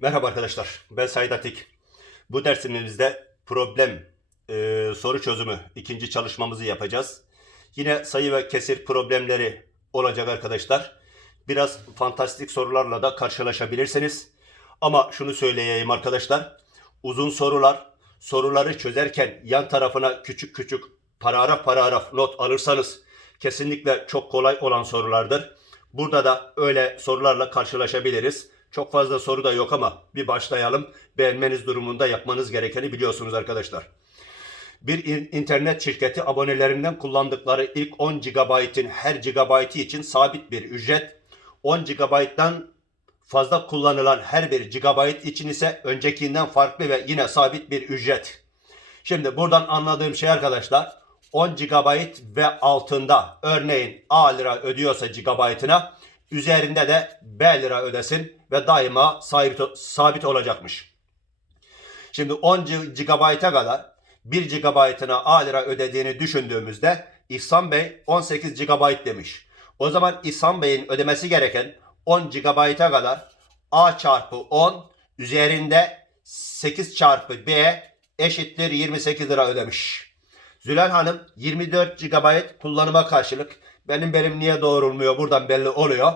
Merhaba arkadaşlar, ben Said Atik. Bu dersimizde problem e, soru çözümü ikinci çalışmamızı yapacağız. Yine sayı ve kesir problemleri olacak arkadaşlar. Biraz fantastik sorularla da karşılaşabilirsiniz. Ama şunu söyleyeyim arkadaşlar. Uzun sorular, soruları çözerken yan tarafına küçük küçük paragraf paragraf not alırsanız kesinlikle çok kolay olan sorulardır. Burada da öyle sorularla karşılaşabiliriz. Çok fazla soru da yok ama bir başlayalım. Beğenmeniz durumunda yapmanız gerekeni biliyorsunuz arkadaşlar. Bir in- internet şirketi abonelerinden kullandıkları ilk 10 GB'in her GB'ı için sabit bir ücret, 10 GB'dan fazla kullanılan her bir GB için ise öncekinden farklı ve yine sabit bir ücret. Şimdi buradan anladığım şey arkadaşlar 10 GB ve altında örneğin A lira ödüyorsa GB'ına üzerinde de B lira ödesin ve daima sabit, sabit olacakmış. Şimdi 10 GB'a kadar 1 GB'ına A lira ödediğini düşündüğümüzde İhsan Bey 18 GB demiş. O zaman İhsan Bey'in ödemesi gereken 10 GB'a kadar A çarpı 10 üzerinde 8 çarpı B eşittir 28 lira ödemiş. Zülal Hanım 24 GB kullanıma karşılık benim benim niye doğrulmuyor buradan belli oluyor.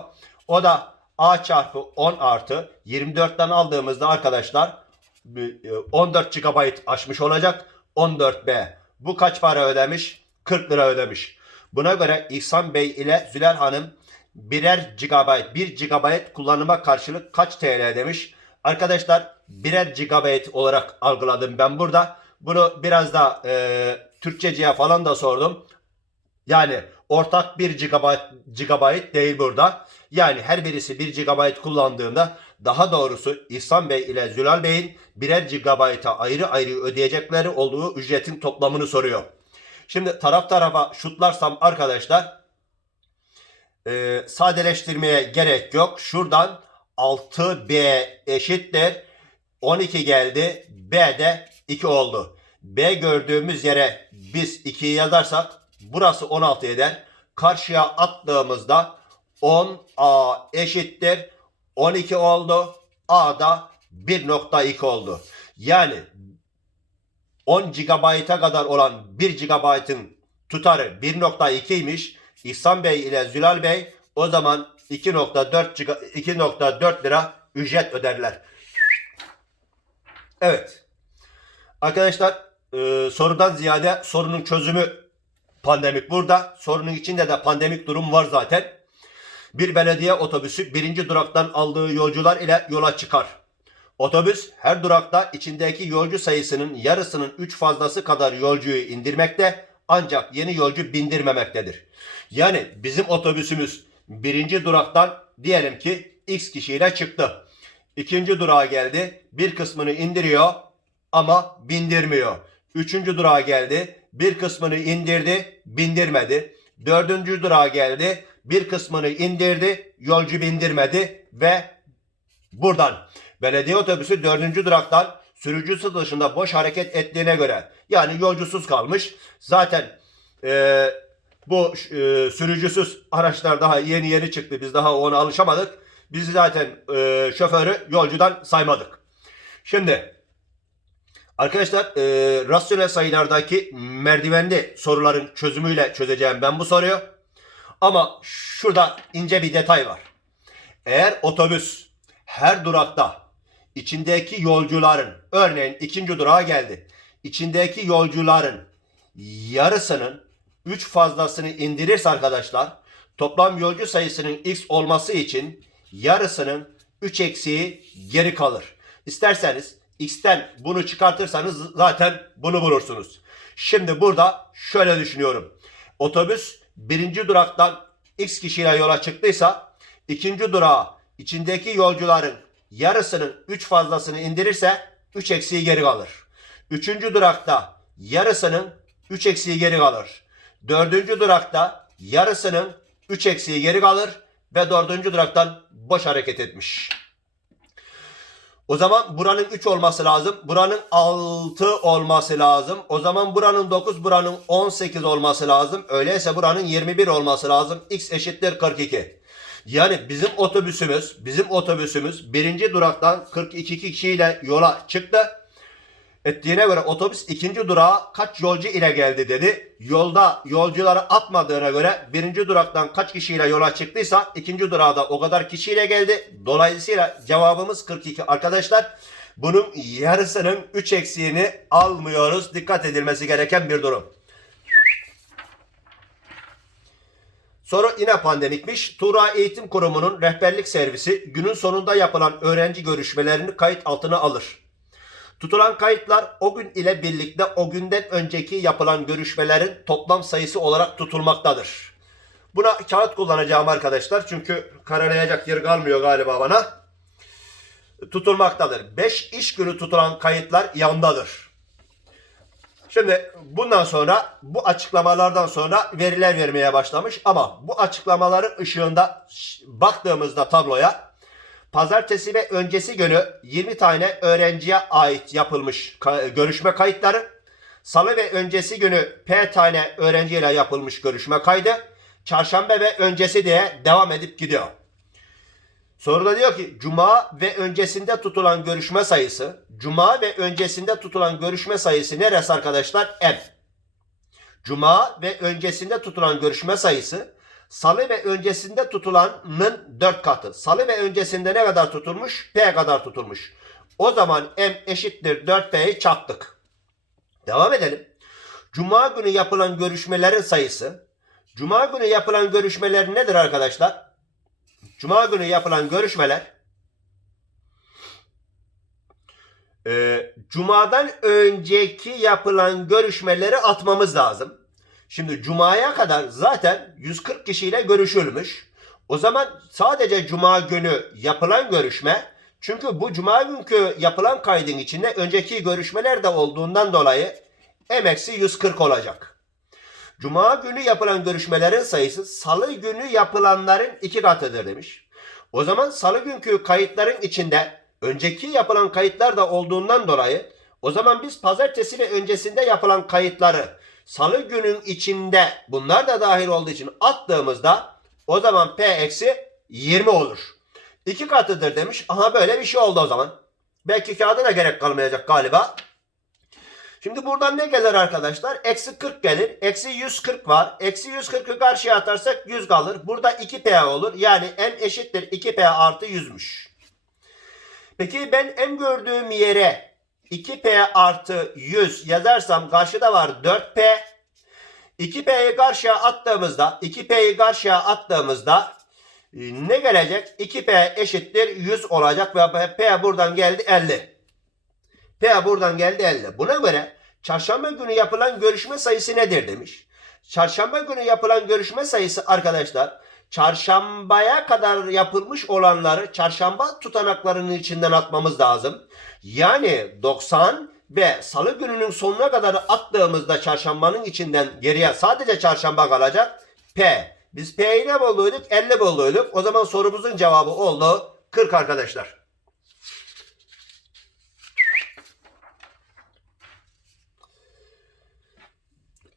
O da A çarpı 10 artı 24'ten aldığımızda arkadaşlar e, 14 GB aşmış olacak. 14B. Bu kaç para ödemiş? 40 lira ödemiş. Buna göre İhsan Bey ile Zülal Hanım birer GB, 1 GB kullanıma karşılık kaç TL demiş. Arkadaşlar birer GB olarak algıladım ben burada. Bunu biraz da e, Türkçeciye falan da sordum. Yani ortak 1 GB, GB değil burada. Yani her birisi 1 GB kullandığında daha doğrusu İhsan Bey ile Zülal Bey'in birer GB'a ayrı ayrı ödeyecekleri olduğu ücretin toplamını soruyor. Şimdi taraf tarafa şutlarsam arkadaşlar e, sadeleştirmeye gerek yok. Şuradan 6B eşittir 12 geldi. B de 2 oldu. B gördüğümüz yere biz 2'yi yazarsak burası 16 eder. Karşıya attığımızda 10A eşittir 12 oldu. A da 1.2 oldu. Yani 10 GB'a kadar olan 1 GB'ın tutarı 1.2'ymiş. İhsan Bey ile Zülal Bey o zaman 2.4 giga- 2.4 lira ücret öderler. Evet. Arkadaşlar e, sorudan ziyade sorunun çözümü pandemik burada. Sorunun içinde de pandemik durum var zaten. Bir belediye otobüsü birinci duraktan aldığı yolcular ile yola çıkar. Otobüs her durakta içindeki yolcu sayısının yarısının 3 fazlası kadar yolcuyu indirmekte ancak yeni yolcu bindirmemektedir. Yani bizim otobüsümüz birinci duraktan diyelim ki X kişiyle çıktı. İkinci durağa geldi. Bir kısmını indiriyor ama bindirmiyor. Üçüncü durağa geldi. Bir kısmını indirdi, bindirmedi. Dördüncü durağa geldi. Bir kısmını indirdi, yolcu bindirmedi ve buradan belediye otobüsü dördüncü duraktan sürücüsü dışında boş hareket ettiğine göre yani yolcusuz kalmış. Zaten e, bu e, sürücüsüz araçlar daha yeni yeni çıktı. Biz daha ona alışamadık. Biz zaten e, şoförü yolcudan saymadık. Şimdi arkadaşlar e, rasyonel sayılardaki merdivenli soruların çözümüyle çözeceğim ben bu soruyu. Ama şurada ince bir detay var. Eğer otobüs her durakta içindeki yolcuların örneğin ikinci durağa geldi. İçindeki yolcuların yarısının 3 fazlasını indirirse arkadaşlar toplam yolcu sayısının x olması için yarısının 3 eksiği geri kalır. İsterseniz x'ten bunu çıkartırsanız zaten bunu bulursunuz. Şimdi burada şöyle düşünüyorum. Otobüs birinci duraktan x kişiyle yola çıktıysa ikinci durağa içindeki yolcuların yarısının 3 fazlasını indirirse 3 eksiği geri kalır. Üçüncü durakta yarısının 3 eksiği geri kalır. Dördüncü durakta yarısının 3 eksiği geri kalır ve dördüncü duraktan boş hareket etmiş. O zaman buranın 3 olması lazım. Buranın 6 olması lazım. O zaman buranın 9, buranın 18 olması lazım. Öyleyse buranın 21 olması lazım. X eşittir 42. Yani bizim otobüsümüz, bizim otobüsümüz birinci duraktan 42 kişiyle yola çıktı. Ettiğine göre otobüs ikinci durağa kaç yolcu ile geldi dedi. Yolda yolcuları atmadığına göre birinci duraktan kaç kişiyle yola çıktıysa ikinci durağa da o kadar kişiyle geldi. Dolayısıyla cevabımız 42 arkadaşlar. Bunun yarısının 3 eksiğini almıyoruz. Dikkat edilmesi gereken bir durum. Soru yine pandemikmiş. Tuğra Eğitim Kurumu'nun rehberlik servisi günün sonunda yapılan öğrenci görüşmelerini kayıt altına alır. Tutulan kayıtlar o gün ile birlikte o günden önceki yapılan görüşmelerin toplam sayısı olarak tutulmaktadır. Buna kağıt kullanacağım arkadaşlar çünkü karalayacak yer kalmıyor galiba bana. Tutulmaktadır. 5 iş günü tutulan kayıtlar yandadır. Şimdi bundan sonra bu açıklamalardan sonra veriler vermeye başlamış ama bu açıklamaların ışığında baktığımızda tabloya pazartesi ve öncesi günü 20 tane öğrenciye ait yapılmış görüşme kayıtları, salı ve öncesi günü P tane öğrenciyle yapılmış görüşme kaydı, çarşamba ve öncesi diye devam edip gidiyor. Soruda diyor ki cuma ve öncesinde tutulan görüşme sayısı, cuma ve öncesinde tutulan görüşme sayısı neresi arkadaşlar? M. Cuma ve öncesinde tutulan görüşme sayısı salı ve öncesinde tutulanın 4 katı. Salı ve öncesinde ne kadar tutulmuş? P kadar tutulmuş. O zaman M eşittir 4P'yi çaktık. Devam edelim. Cuma günü yapılan görüşmelerin sayısı. Cuma günü yapılan görüşmeler nedir arkadaşlar? Cuma günü yapılan görüşmeler e, Cuma'dan önceki yapılan görüşmeleri atmamız lazım. Şimdi Cuma'ya kadar zaten 140 kişiyle görüşülmüş. O zaman sadece Cuma günü yapılan görüşme çünkü bu Cuma günkü yapılan kaydın içinde önceki görüşmeler de olduğundan dolayı emeksi 140 olacak. Cuma günü yapılan görüşmelerin sayısı salı günü yapılanların iki katıdır demiş. O zaman salı günkü kayıtların içinde önceki yapılan kayıtlar da olduğundan dolayı o zaman biz pazartesi ve öncesinde yapılan kayıtları salı günün içinde bunlar da dahil olduğu için attığımızda o zaman P eksi 20 olur. İki katıdır demiş. Aha böyle bir şey oldu o zaman. Belki kağıdına gerek kalmayacak galiba. Şimdi buradan ne gelir arkadaşlar? Eksi 40 gelir. Eksi 140 var. Eksi 140'ı karşıya atarsak 100 kalır. Burada 2P olur. Yani M eşittir 2P artı 100'müş. Peki ben M gördüğüm yere 2P artı 100 yazarsam karşıda var 4P. 2P'yi karşıya attığımızda 2P'yi karşıya attığımızda e, ne gelecek? 2P eşittir 100 olacak ve P buradan geldi 50. P buradan geldi 50. Buna göre çarşamba günü yapılan görüşme sayısı nedir demiş. Çarşamba günü yapılan görüşme sayısı arkadaşlar çarşambaya kadar yapılmış olanları çarşamba tutanaklarının içinden atmamız lazım. Yani 90 ve salı gününün sonuna kadar attığımızda çarşambanın içinden geriye sadece çarşamba kalacak. P. Biz P'yi ne bulduyduk? 50 bulduyduk. O zaman sorumuzun cevabı oldu 40 arkadaşlar.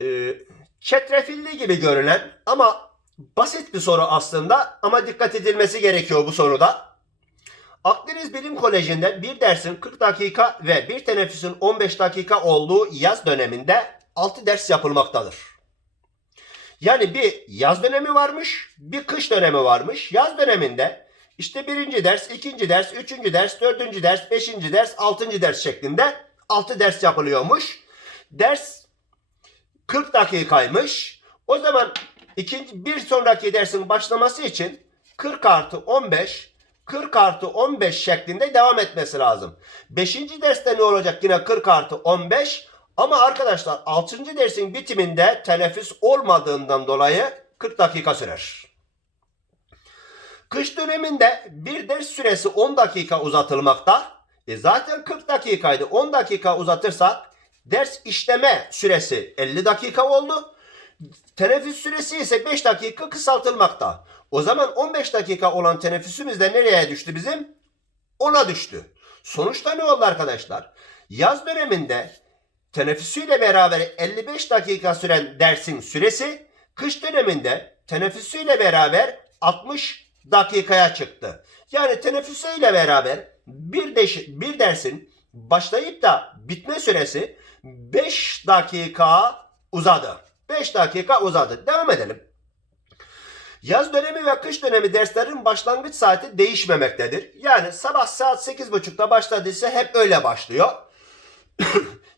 Ee, çetrefilli gibi görünen ama basit bir soru aslında ama dikkat edilmesi gerekiyor bu soruda. Akdeniz Bilim Koleji'nde bir dersin 40 dakika ve bir teneffüsün 15 dakika olduğu yaz döneminde 6 ders yapılmaktadır. Yani bir yaz dönemi varmış, bir kış dönemi varmış. Yaz döneminde işte birinci ders, ikinci ders, üçüncü ders, dördüncü ders, beşinci ders, altıncı ders şeklinde 6 ders yapılıyormuş. Ders 40 dakikaymış. O zaman ikinci bir sonraki dersin başlaması için 40 artı 15 40 artı 15 şeklinde devam etmesi lazım. 5. derste ne olacak? Yine 40 artı 15. Ama arkadaşlar 6. dersin bitiminde teneffüs olmadığından dolayı 40 dakika sürer. Kış döneminde bir ders süresi 10 dakika uzatılmakta. E zaten 40 dakikaydı. 10 dakika uzatırsak ders işleme süresi 50 dakika oldu. Teneffüs süresi ise 5 dakika kısaltılmakta. O zaman 15 dakika olan teneffüsümüz de nereye düştü bizim? 10'a düştü. Sonuçta ne oldu arkadaşlar? Yaz döneminde teneffüsüyle beraber 55 dakika süren dersin süresi, kış döneminde teneffüsüyle beraber 60 dakikaya çıktı. Yani teneffüsüyle beraber bir, deş, bir dersin başlayıp da bitme süresi 5 dakika uzadı. 5 dakika uzadı. Devam edelim. Yaz dönemi ve kış dönemi derslerin başlangıç saati değişmemektedir. Yani sabah saat 8.30'da başladıysa hep öyle başlıyor.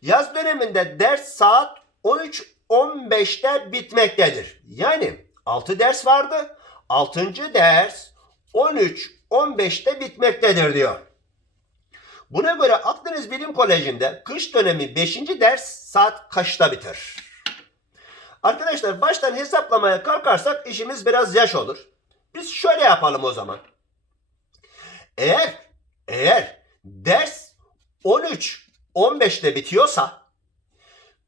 Yaz döneminde ders saat 13.15'te bitmektedir. Yani 6 ders vardı. 6. ders 13.15'te bitmektedir diyor. Buna göre Akdeniz Bilim Koleji'nde kış dönemi 5. ders saat kaçta biter? Arkadaşlar baştan hesaplamaya kalkarsak işimiz biraz yaş olur. Biz şöyle yapalım o zaman. Eğer eğer ders 13 15'te bitiyorsa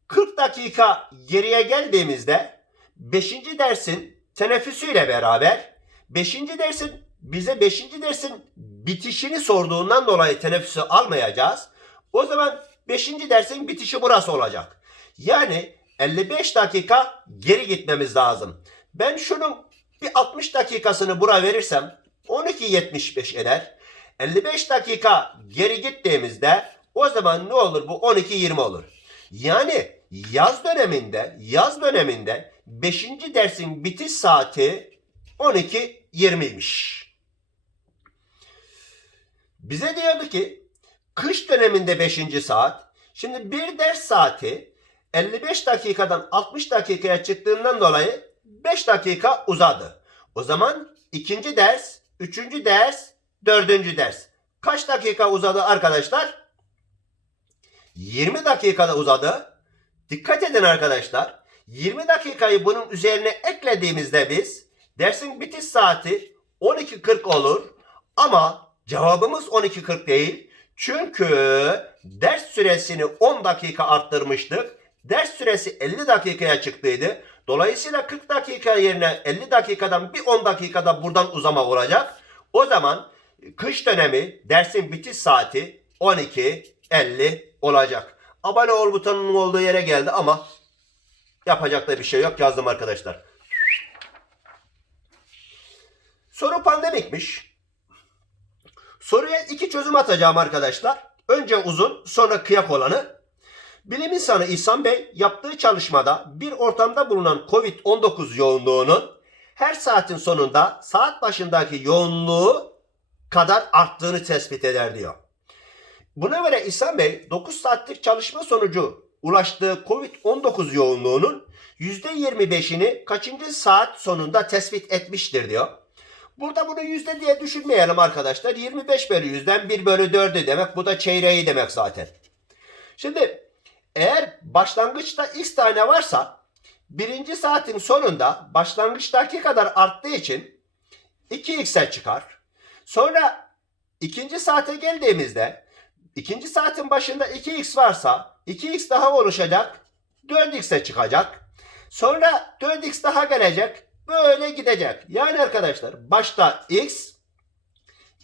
40 dakika geriye geldiğimizde 5. dersin teneffüsüyle beraber 5. dersin bize 5. dersin bitişini sorduğundan dolayı teneffüsü almayacağız. O zaman 5. dersin bitişi burası olacak. Yani 55 dakika geri gitmemiz lazım. Ben şunun bir 60 dakikasını bura verirsem 12.75 eder. 55 dakika geri gittiğimizde o zaman ne olur bu 12.20 olur. Yani yaz döneminde yaz döneminde 5. dersin bitiş saati 12.20'ymiş. Bize diyordu ki kış döneminde 5. saat. Şimdi bir ders saati 55 dakikadan 60 dakikaya çıktığından dolayı 5 dakika uzadı. O zaman ikinci ders, üçüncü ders, dördüncü ders. Kaç dakika uzadı arkadaşlar? 20 dakikada uzadı. Dikkat edin arkadaşlar. 20 dakikayı bunun üzerine eklediğimizde biz dersin bitiş saati 12.40 olur. Ama cevabımız 12.40 değil. Çünkü ders süresini 10 dakika arttırmıştık. Ders süresi 50 dakikaya çıktıydı. Dolayısıyla 40 dakika yerine 50 dakikadan bir 10 dakikada buradan uzama olacak. O zaman kış dönemi dersin bitiş saati 12.50 olacak. Abone ol butonunun olduğu yere geldi ama yapacak da bir şey yok yazdım arkadaşlar. Soru pandemikmiş. Soruya iki çözüm atacağım arkadaşlar. Önce uzun sonra kıyak olanı. Bilim insanı İhsan Bey yaptığı çalışmada bir ortamda bulunan COVID-19 yoğunluğunun her saatin sonunda saat başındaki yoğunluğu kadar arttığını tespit eder diyor. Buna göre İhsan Bey 9 saatlik çalışma sonucu ulaştığı COVID-19 yoğunluğunun %25'ini kaçıncı saat sonunda tespit etmiştir diyor. Burada bunu yüzde diye düşünmeyelim arkadaşlar. 25 bölü yüzden 1 bölü 4'ü demek. Bu da çeyreği demek zaten. Şimdi eğer başlangıçta x tane varsa birinci saatin sonunda başlangıçtaki kadar arttığı için 2x'e çıkar. Sonra ikinci saate geldiğimizde ikinci saatin başında 2x varsa 2x daha oluşacak 4x'e çıkacak. Sonra 4x daha gelecek böyle gidecek. Yani arkadaşlar başta x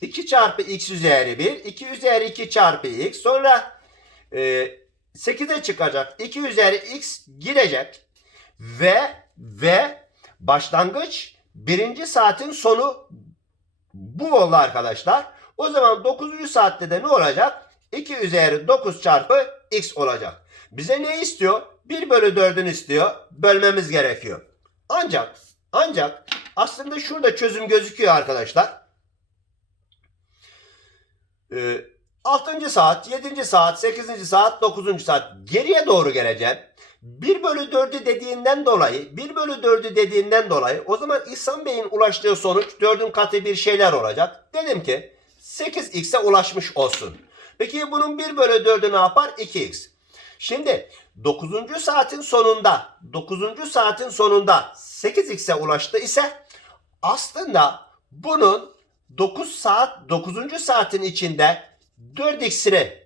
2 çarpı x üzeri 1 2 üzeri 2 çarpı x sonra e, 8'e çıkacak. 2 üzeri x gidecek. Ve ve başlangıç birinci saatin sonu bu oldu arkadaşlar. O zaman 9. saatte de ne olacak? 2 üzeri 9 çarpı x olacak. Bize ne istiyor? 1 bölü 4'ünü istiyor. Bölmemiz gerekiyor. Ancak ancak aslında şurada çözüm gözüküyor arkadaşlar. Ee, 6. saat, 7. saat, 8. saat, 9. saat geriye doğru geleceğim. 1 bölü 4'ü dediğinden dolayı 1 bölü 4'ü dediğinden dolayı o zaman İhsan Bey'in ulaştığı sonuç 4'ün katı bir şeyler olacak. Dedim ki 8x'e ulaşmış olsun. Peki bunun 1 bölü 4'ü ne yapar? 2x. Şimdi 9. saatin sonunda 9. saatin sonunda 8x'e ulaştı ise aslında bunun 9 saat 9. saatin içinde 4x'ini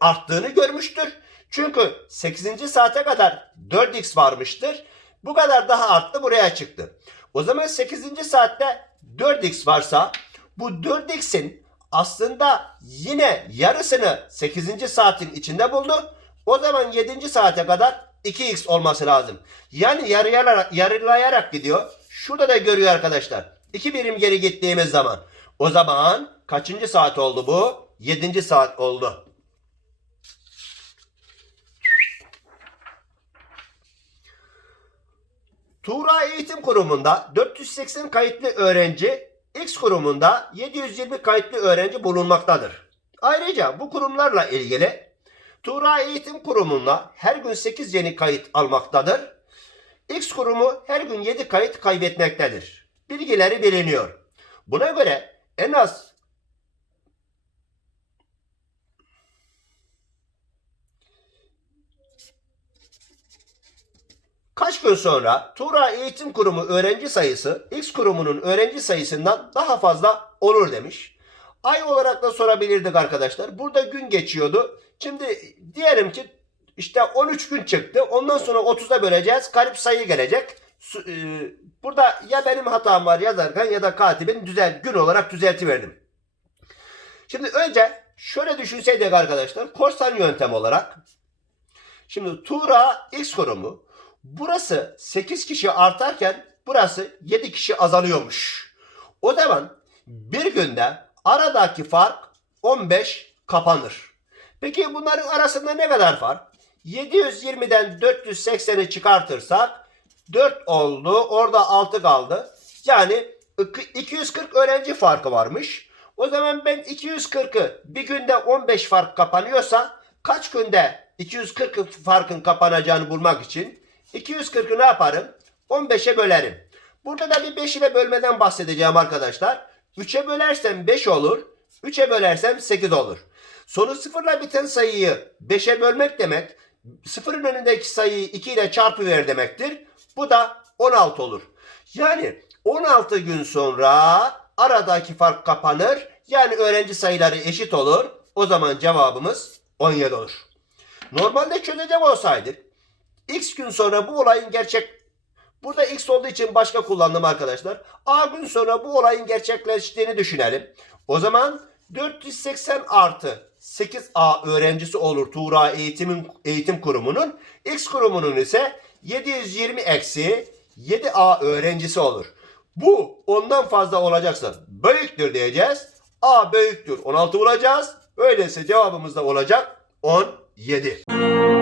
arttığını görmüştür. Çünkü 8. saate kadar 4x varmıştır. Bu kadar daha arttı buraya çıktı. O zaman 8. saatte 4x varsa bu 4x'in aslında yine yarısını 8. saatin içinde buldu. O zaman 7. saate kadar 2x olması lazım. Yani yarılayarak, yarılayarak gidiyor. Şurada da görüyor arkadaşlar. 2 birim geri gittiğimiz zaman. O zaman kaçıncı saat oldu bu? 7. saat oldu. Tuğra Eğitim Kurumu'nda 480 kayıtlı öğrenci, X kurumunda 720 kayıtlı öğrenci bulunmaktadır. Ayrıca bu kurumlarla ilgili Tuğra Eğitim Kurumu'nda her gün 8 yeni kayıt almaktadır. X kurumu her gün 7 kayıt kaybetmektedir. Bilgileri biliniyor. Buna göre en az Kaç gün sonra Tuğra Eğitim Kurumu öğrenci sayısı X kurumunun öğrenci sayısından daha fazla olur demiş. Ay olarak da sorabilirdik arkadaşlar. Burada gün geçiyordu. Şimdi diyelim ki işte 13 gün çıktı. Ondan sonra 30'a böleceğiz. Garip sayı gelecek. E, Burada ya benim hatam var yazarken ya da katibin düzel, gün olarak düzeltiverdim. Şimdi önce şöyle düşünseydik arkadaşlar. Korsan yöntem olarak. Şimdi Tuğra X kurumu Burası 8 kişi artarken burası 7 kişi azalıyormuş. O zaman bir günde aradaki fark 15 kapanır. Peki bunların arasında ne kadar fark? 720'den 480'i çıkartırsak 4 oldu. Orada 6 kaldı. Yani 240 öğrenci farkı varmış. O zaman ben 240'ı bir günde 15 fark kapanıyorsa kaç günde 240 farkın kapanacağını bulmak için 240'ı ne yaparım? 15'e bölerim. Burada da bir 5 ile bölmeden bahsedeceğim arkadaşlar. 3'e bölersem 5 olur. 3'e bölersem 8 olur. Sonu sıfırla biten sayıyı 5'e bölmek demek sıfırın önündeki sayıyı 2 ile çarpıver demektir. Bu da 16 olur. Yani 16 gün sonra aradaki fark kapanır. Yani öğrenci sayıları eşit olur. O zaman cevabımız 17 olur. Normalde çözecek olsaydık X gün sonra bu olayın gerçek Burada X olduğu için başka kullandım arkadaşlar. A gün sonra bu olayın gerçekleştiğini düşünelim. O zaman 480 artı 8A öğrencisi olur Tuğra Eğitimin, Eğitim Kurumu'nun. X kurumunun ise 720 eksi 7A öğrencisi olur. Bu ondan fazla olacaksa büyüktür diyeceğiz. A büyüktür 16 bulacağız. Öyleyse cevabımız da olacak 17.